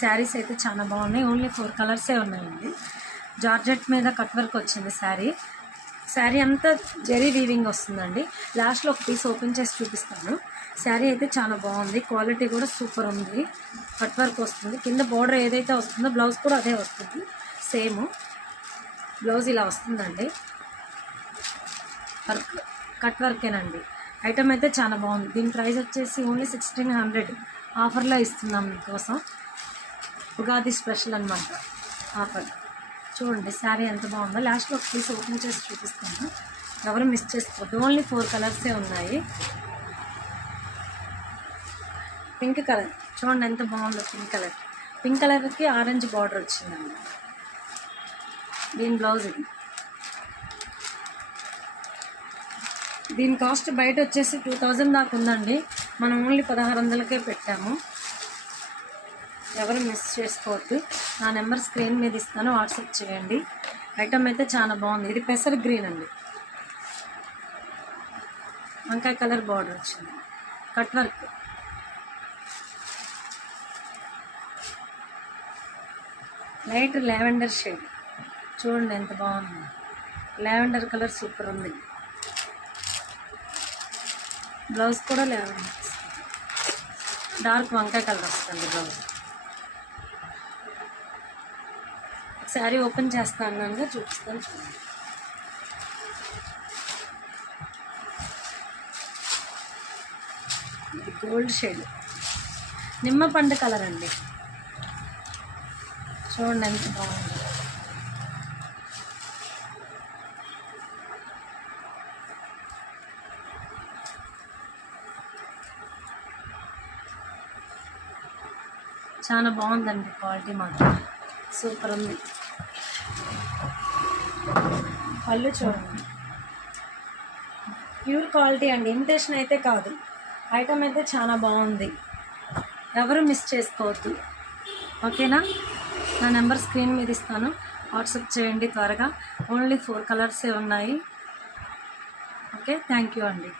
శారీస్ అయితే చాలా బాగున్నాయి. ఓన్లీ 4 కలర్సే ఉన్నాయండి. జార్జెట్ మీద కట్ వర్క్ వచ్చింది శారీ అంతా జరీ వీవింగ్ వస్తుందండి. లాస్ట్లో ఒక పీస్ ఓపెన్ చేసి చూపిస్తాను. శారీ అయితే చాలా బాగుంది, క్వాలిటీ కూడా సూపర్ ఉంది. కట్ వర్క్ వస్తుంది, కింద బోర్డర్ ఏదైతే వస్తుందో బ్లౌజ్ కూడా అదే వస్తుంది. సేమ్ బ్లౌజ్ ఇలా వస్తుందండి. Work cut వర్కేనండి. ఐటమ్ అయితే చాలా బాగుంది. దీని ప్రైస్ వచ్చేసి ఓన్లీ 1600 ఆఫర్లో ఇస్తున్నాం మీకోసం. ఉగాది స్పెషల్ అనమాట ఆఫర్. చూడండి శారీ ఎంత బాగుందో. లాస్ట్లో ఒక పీస్ ఓపెన్ చేసి చూపిస్తాను, ఎవరు మిస్ చేసుకోవద్దు. ఓన్లీ 4 కలర్సే ఉన్నాయి. పింక్ కలర్ చూడండి ఎంత బాగుందో. పింక్ కలర్కి ఆరెంజ్ బార్డర్ వచ్చిందండి. దీని బ్లౌజ్ ఇది. దీని కాస్ట్ బయట వచ్చేసి 2000 దాకా ఉందండి. మనం ఓన్లీ 1600కే పెట్టాము. ఎవరు మిస్ చేసుకోవద్దు. నా నెంబర్ స్క్రీన్ మీద ఇస్తాను, వాట్సాప్ చేయండి. ఐటమ్ అయితే చాలా బాగుంది. ఇది పెసర్ గ్రీన్ అండి, వంకాయ కలర్ బార్డర్ వచ్చింది. Cut work. Light lavender shade చూడండి ఎంత బాగుంది. లావెండర్ కలర్ సూపర్ ఉంది. బ్లౌజ్ కూడా లావెండర్, డార్క్ వంకాయ కలర్ వస్తుంది బ్లౌజ్. శారీ ఓపెన్ చేస్తాను, చూపిస్తాను చూడండి. ఇది గోల్డ్ షేడ్, నిమ్మ పండు కలర్ అండి. చూడండి ఎంత బాగుంది. చాలా బాగుందండి, క్వాలిటీ మాత్రం సూపర్ ఉంది. పళ్ళు చూడండి, ప్యూర్ క్వాలిటీ అండి, ఇమిటేషన్ అయితే కాదు. ఐటమ్ అయితే చాలా బాగుంది, ఎవరు మిస్ చేసుకోవద్దు. ఓకేనా? నా నెంబర్ స్క్రీన్ మీద ఇస్తాను, వాట్సాప్ చేయండి త్వరగా. ఓన్లీ 4 కలర్సే ఉన్నాయి. ఓకే, థ్యాంక్ యూ అండి.